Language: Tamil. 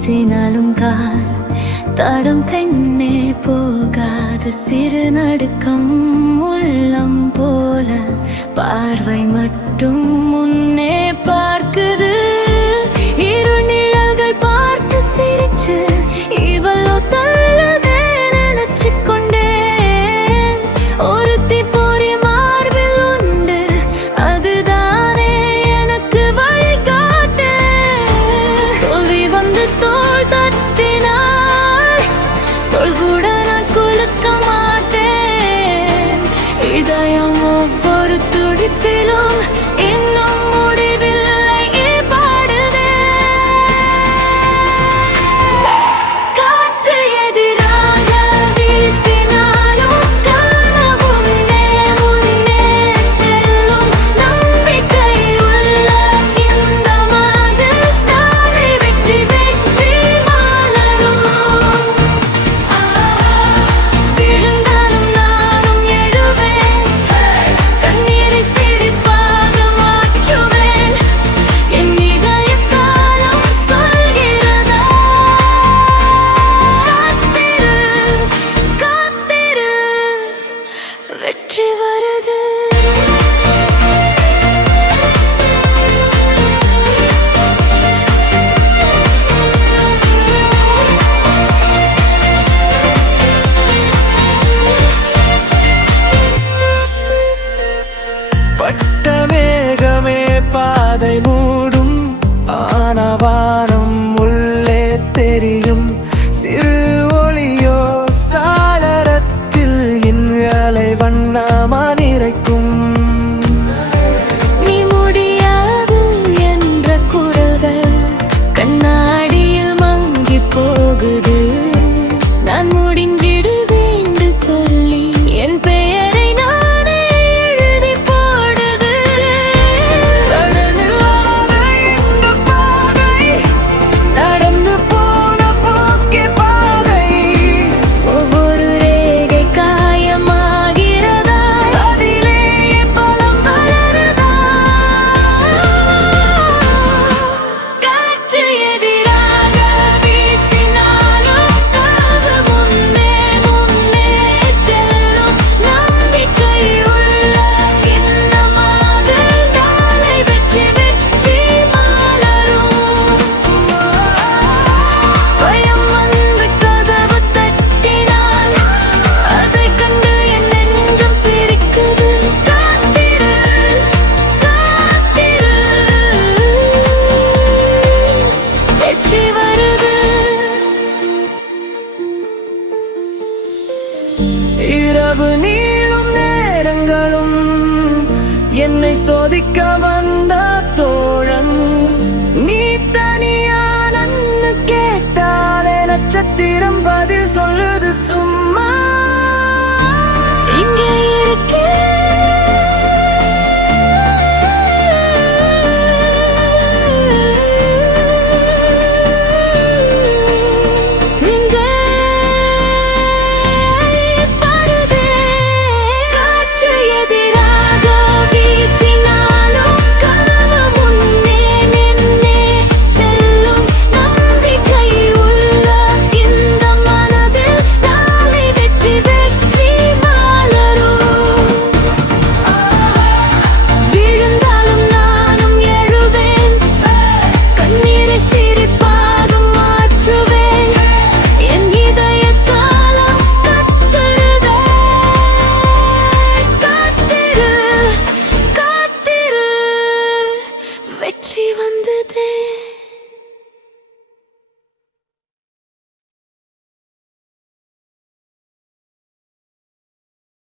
பேச்சினாலும் தடம் பெண்ணே போகாத சிறு நடுக்கம் உள்ளம் போல பார்வை மட்டும் முன்னே பார்க்குது. இரு நிழல்கள் பார்த்து சிரிச்சு இவளோ தள்ளதே நினைச்சு கொண்டேன். ஒருத்தி பொறி மார்பில் உண்டு, அதுதானே எனக்கு வழிகாட்டு. தோல்வி வந்து தோள் தட்டினாள், தோள் கூட நான் குலுக்க மாட்டேன். இதயம் ஒவ்வொரு துடிப்பிலும் இன்னும் முடிவில்லை பாடுதே. காற்று எதிராக வீசினாலும் கனவு முன்னே முன்னே செல்லும். நம்பிக்கை உள்ள இந்த மதில் தானே வெற்றி வெற்றி மலரும். விழுந்தாலும் நானும் எழுவேன், கண்ணீரை சிரிப்பாக மாற்றுவேன். என் இதயம் காலம் சொல்கிறதா, காத்திரு காத்திரு வெற்றி வருது. பட்ட மேகமே பாதை மூடும், ஆனவானம் உள்ளே தெரியும். சிறு ஒளியோ சாளரத்தில் இன்றலை வண்ணமா நிறைக்கும். நீ முடியாது என்ற குரல்கள் கண்ணாடியில் மங்கி போகுது. நான் முடிஞ்சிடுவேண்டு சொல்லி என் பெயரை நானே எழுதி போடுது. தடனில்லாத இந்த பாதை, நடந்து போன போக்கே பாதை. ஒவ்வொரு ரேகை காயமாகிறதா, அதிலேயே பலம் வளருதா. காற்று எதிராக வீசினாலும் கனவு முன்னே முன்னே செல்லும். நம்பிக்கை உள்ள இந்த மதில் நாளை வெற்றி வெற்றி மலரும். பயம் வந்து கதவு தட்டினாள், அதைக் கண்டு என் நெஞ்சம் சிரிக்குது. காத்திரு காத்திரு வெற்றி வருது. இரவு நீளும் நேரங்களும் என்னை சோதிக்க வந்த தோழன். நீ தனியானன்னு கேட்டாலே நட்சத்திரம் பதில் சொல்ல